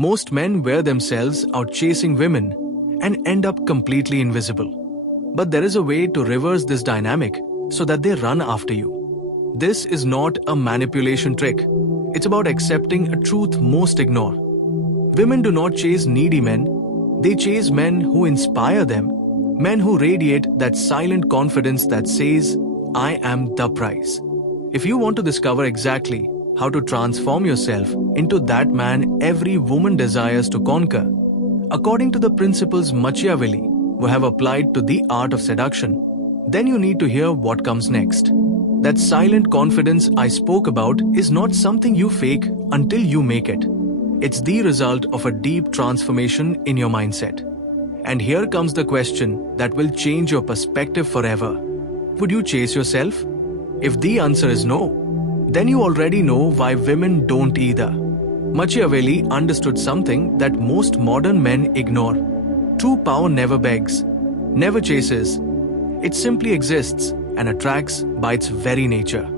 Most men wear themselves out chasing women and end up completely invisible. But there is a way to reverse this dynamic so that they run after you. This is not a manipulation trick. It's about accepting a truth most ignore. Women do not chase needy men. They chase men who inspire them, men who radiate that silent confidence that says, I am the prize. If you want to discover exactly how to transform yourself into that man every woman desires to conquer, according to the principles Machiavelli would have applied to the art of seduction, then you need to hear what comes next. That silent confidence I spoke about is not something you fake until you make it. It's the result of a deep transformation in your mindset. And here comes the question that will change your perspective forever. Would you chase yourself? If the answer is no, then you already know why women don't either. Machiavelli understood something that most modern men ignore. True power never begs, never chases. It simply exists and attracts by its very nature.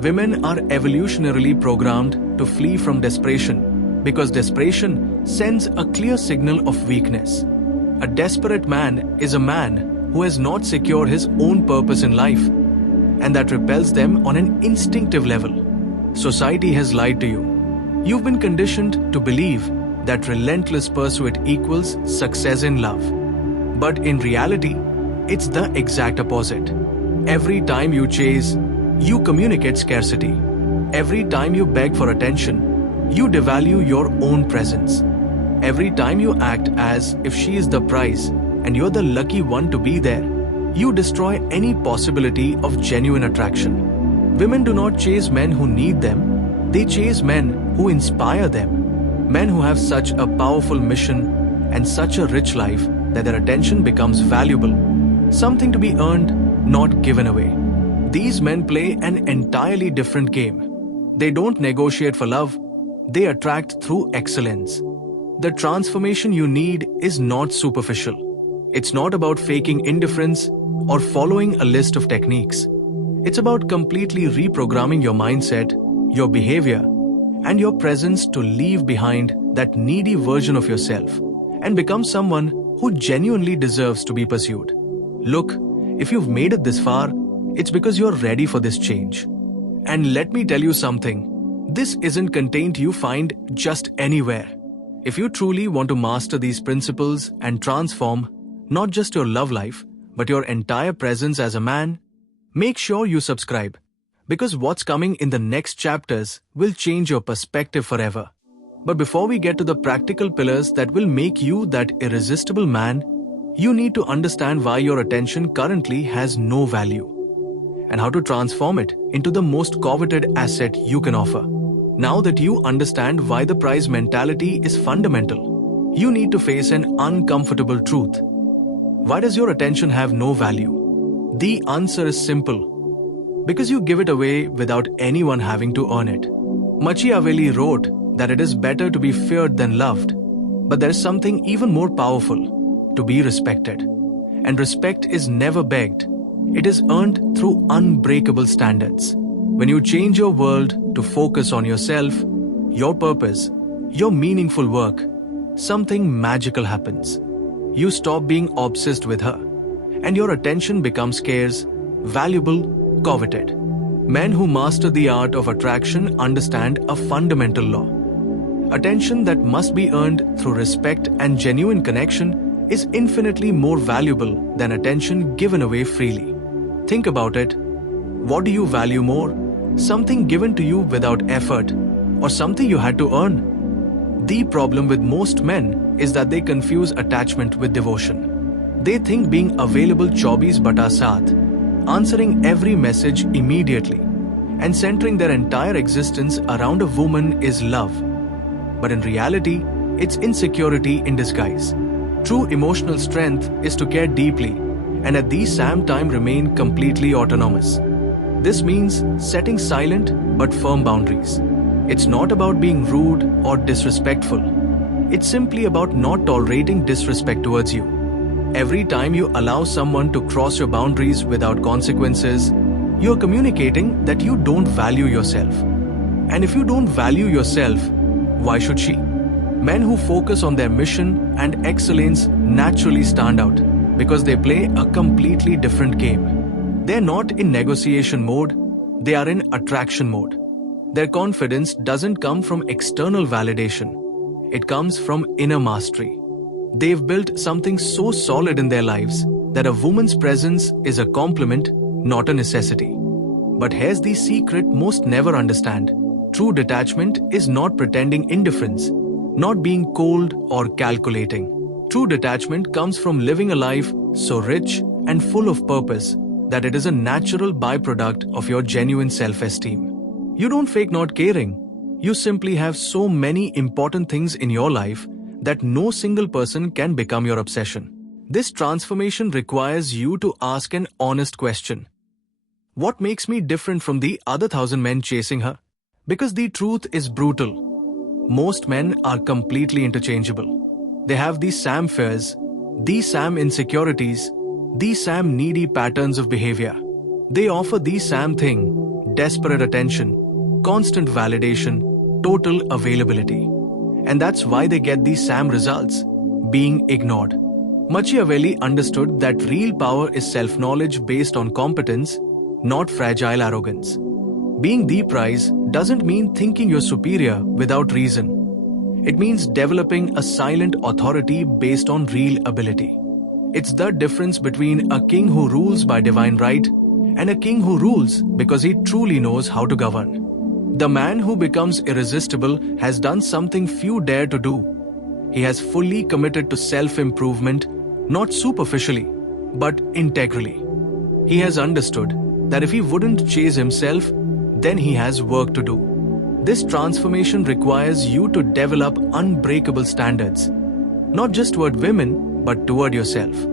Women are evolutionarily programmed to flee from desperation because desperation sends a clear signal of weakness. A desperate man is a man who has not secured his own purpose in life, and that repels them on an instinctive level. Society has lied to you. You've been conditioned to believe that relentless pursuit equals success in love. But in reality, it's the exact opposite. Every time you chase, you communicate scarcity. Every time you beg for attention, you devalue your own presence. Every time you act as if she is the prize and you're the lucky one to be there, you destroy any possibility of genuine attraction. Women do not chase men who need them, they chase men who inspire them. Men who have such a powerful mission and such a rich life that their attention becomes valuable, something to be earned, not given away. These men play an entirely different game. They don't negotiate for love, they attract through excellence. The transformation you need is not superficial. It's not about faking indifference or following a list of techniques. It's about completely reprogramming your mindset, your behavior, and your presence to leave behind that needy version of yourself and become someone who genuinely deserves to be pursued. Look, if you've made it this far, it's because you're ready for this change. And let me tell you something, this isn't content you find just anywhere. If you truly want to master these principles and transform not just your love life, but your entire presence as a man, make sure you subscribe, because what's coming in the next chapters will change your perspective forever. But before we get to the practical pillars that will make you that irresistible man, you need to understand why your attention currently has no value and how to transform it into the most coveted asset you can offer. Now that you understand why the prize mentality is fundamental, you need to face an uncomfortable truth. Why does your attention have no value? The answer is simple. Because you give it away without anyone having to earn it. Machiavelli wrote that it is better to be feared than loved, but there is something even more powerful: to be respected. And respect is never begged. It is earned through unbreakable standards. When you change your world to focus on yourself, your purpose, your meaningful work, something magical happens. You stop being obsessed with her, and your attention becomes scarce, valuable, coveted. Men who master the art of attraction understand a fundamental law. Attention that must be earned through respect and genuine connection is infinitely more valuable than attention given away freely. Think about it. What do you value more? Something given to you without effort, or something you had to earn? The problem with most men is that they confuse attachment with devotion. They think being available 24 bata 7, answering every message immediately, and centering their entire existence around a woman is love. But in reality, it's insecurity in disguise. True emotional strength is to care deeply and at the same time remain completely autonomous. This means setting silent but firm boundaries. It's not about being rude or disrespectful. It's simply about not tolerating disrespect towards you. Every time you allow someone to cross your boundaries without consequences, you're communicating that you don't value yourself. And if you don't value yourself, why should she? Men who focus on their mission and excellence naturally stand out because they play a completely different game. They're not in negotiation mode, they are in attraction mode. Their confidence doesn't come from external validation, it comes from inner mastery. They've built something so solid in their lives that a woman's presence is a compliment, not a necessity. But here's the secret most never understand. True detachment is not pretending indifference, not being cold or calculating. True detachment comes from living a life so rich and full of purpose that it is a natural byproduct of your genuine self-esteem. You don't fake not caring. You simply have so many important things in your life that no single person can become your obsession. This transformation requires you to ask an honest question. What makes me different from the other 1,000 men chasing her? Because the truth is brutal. Most men are completely interchangeable. They have these same fears, these same insecurities, these same needy patterns of behavior. They offer the same thing: desperate attention, constant validation, total availability. And that's why they get these same results: being ignored. Machiavelli understood that real power is self-knowledge based on competence, not fragile arrogance. Being the prize doesn't mean thinking you're superior without reason. It means developing a silent authority based on real ability. It's the difference between a king who rules by divine right and a king who rules because he truly knows how to govern. The man who becomes irresistible has done something few dare to do. He has fully committed to self-improvement, not superficially, but integrally. He has understood that if he wouldn't chase himself, then he has work to do. This transformation requires you to develop unbreakable standards, not just toward women, but toward yourself.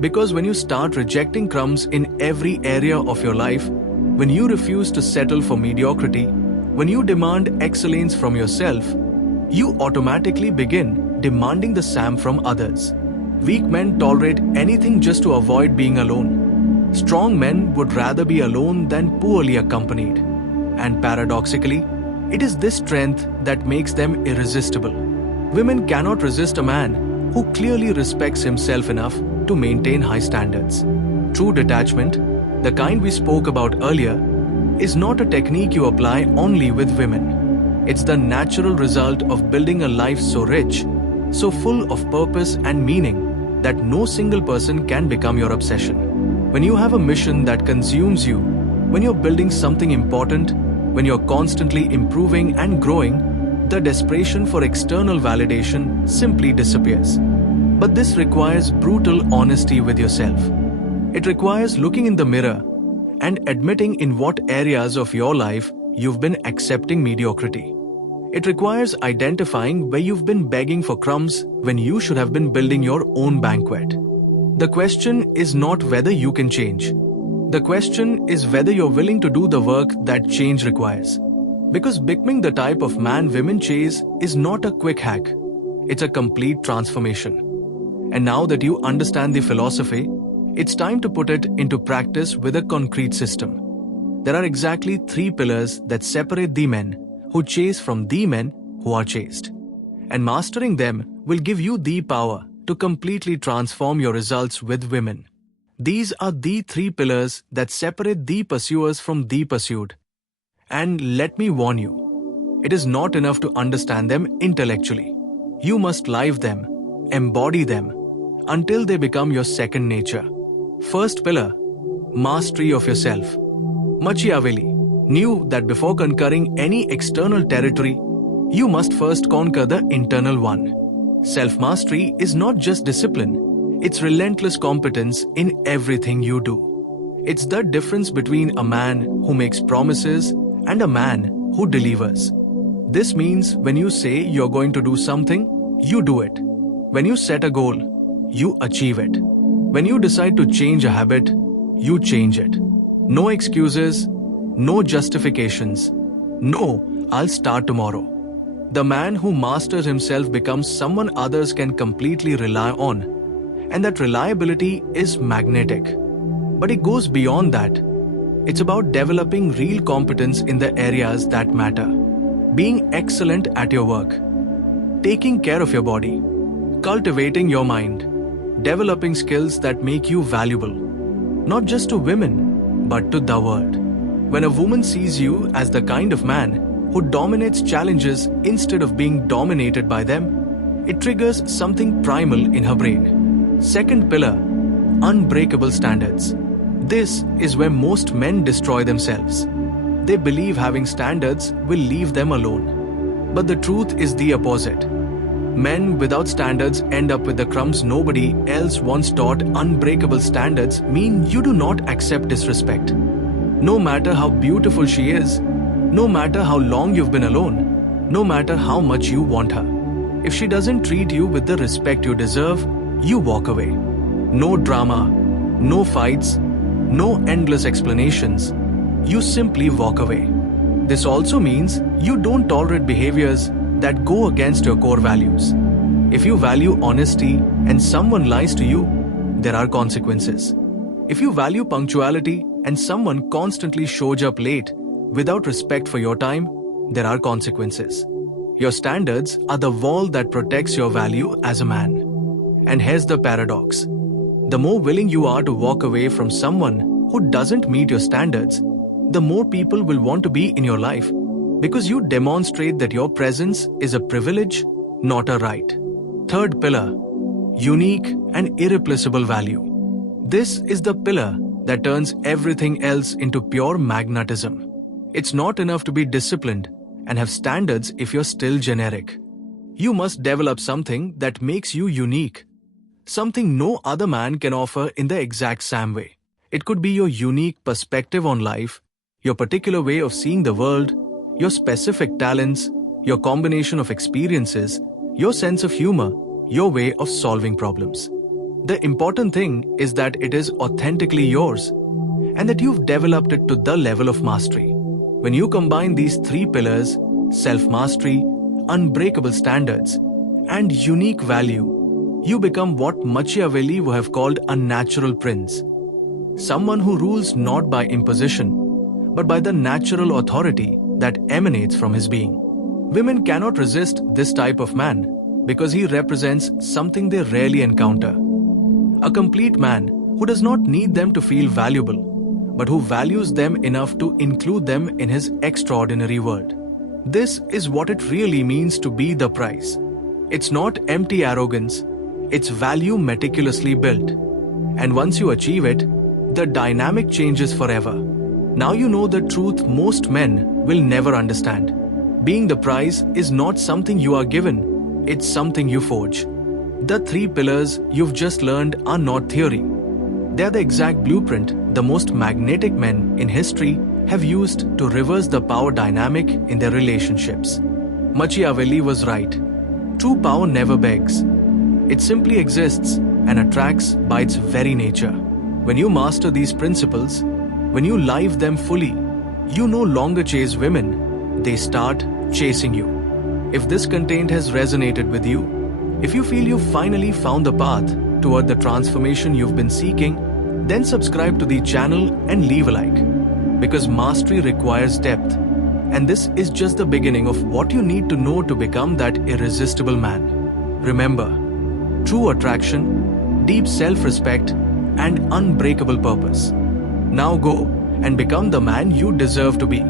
Because when you start rejecting crumbs in every area of your life, when you refuse to settle for mediocrity, when you demand excellence from yourself, you automatically begin demanding the same from others. Weak men tolerate anything just to avoid being alone. Strong men would rather be alone than poorly accompanied. And paradoxically, it is this strength that makes them irresistible. Women cannot resist a man who clearly respects himself enough to maintain high standards. True detachment, the kind we spoke about earlier, is not a technique you apply only with women. It's the natural result of building a life so rich, so full of purpose and meaning that no single person can become your obsession. When you have a mission that consumes you, when you're building something important, when you're constantly improving and growing, the desperation for external validation simply disappears. But this requires brutal honesty with yourself. It requires looking in the mirror and admitting in what areas of your life you've been accepting mediocrity. It requires identifying where you've been begging for crumbs when you should have been building your own banquet. The question is not whether you can change. The question is whether you're willing to do the work that change requires. Because becoming the type of man women chase is not a quick hack. It's a complete transformation. And now that you understand the philosophy, it's time to put it into practice with a concrete system. There are exactly 3 pillars that separate the men who chase from the men who are chased. And mastering them will give you the power to completely transform your results with women. These are the 3 pillars that separate the pursuers from the pursued. And let me warn you, it is not enough to understand them intellectually. You must live them, embody them, until they become your second nature. First pillar, mastery of yourself. Machiavelli knew that before conquering any external territory, you must first conquer the internal one. Self-mastery is not just discipline, it's relentless competence in everything you do. It's the difference between a man who makes promises and a man who delivers. This means when you say you're going to do something, you do it. When you set a goal, you achieve it. When you decide to change a habit, you change it. No excuses, no justifications. No, I'll start tomorrow. The man who masters himself becomes someone others can completely rely on. And that reliability is magnetic. But it goes beyond that. It's about developing real competence in the areas that matter. Being excellent at your work. taking care of your body, cultivating your mind, developing skills that make you valuable, not just to women, but to the world. When a woman sees you as the kind of man who dominates challenges instead of being dominated by them, it triggers something primal in her brain. Second pillar, unbreakable standards. This is where most men destroy themselves. They believe having standards will leave them alone. But the truth is the opposite. Men without standards end up with the crumbs nobody else once taught. Unbreakable standards mean you do not accept disrespect. No matter how beautiful she is, no matter how long you've been alone, no matter how much you want her. If she doesn't treat you with the respect you deserve, you walk away. No drama, no fights, no endless explanations. You simply walk away. This also means you don't tolerate behaviors that go against your core values. If you value honesty and someone lies to you, there are consequences. If you value punctuality and someone constantly shows up late without respect for your time, there are consequences. Your standards are the wall that protects your value as a man. And here's the paradox. The more willing you are to walk away from someone who doesn't meet your standards, the more people will want to be in your life, because you demonstrate that your presence is a privilege, not a right. Third pillar, unique and irreplaceable value. This is the pillar that turns everything else into pure magnetism. It's not enough to be disciplined and have standards if you're still generic. You must develop something that makes you unique, something no other man can offer in the exact same way. It could be your unique perspective on life, your particular way of seeing the world, your specific talents, your combination of experiences, your sense of humor, your way of solving problems. The important thing is that it is authentically yours and that you've developed it to the level of mastery. When you combine these three pillars, self-mastery, unbreakable standards, and unique value, you become what Machiavelli would have called a natural prince. Someone who rules not by imposition, but by the natural authority that emanates from his being. Women cannot resist this type of man because he represents something they rarely encounter. A complete man who does not need them to feel valuable, but who values them enough to include them in his extraordinary world. This is what it really means to be the prize. It's not empty arrogance, it's value meticulously built. And once you achieve it, the dynamic changes forever. Now you know the truth most men will never understand. Being the prize is not something you are given, it's something you forge. The three pillars you've just learned are not theory. They are the exact blueprint the most magnetic men in history have used to reverse the power dynamic in their relationships. Machiavelli was right. True power never begs. It simply exists and attracts by its very nature. When you master these principles, when you live them fully, you no longer chase women, they start chasing you. If this content has resonated with you, if you feel you've finally found the path toward the transformation you've been seeking, then subscribe to the channel and leave a like. Because mastery requires depth, and this is just the beginning of what you need to know to become that irresistible man. Remember, true attraction, deep self-respect, and unbreakable purpose. Now go and become the man you deserve to be.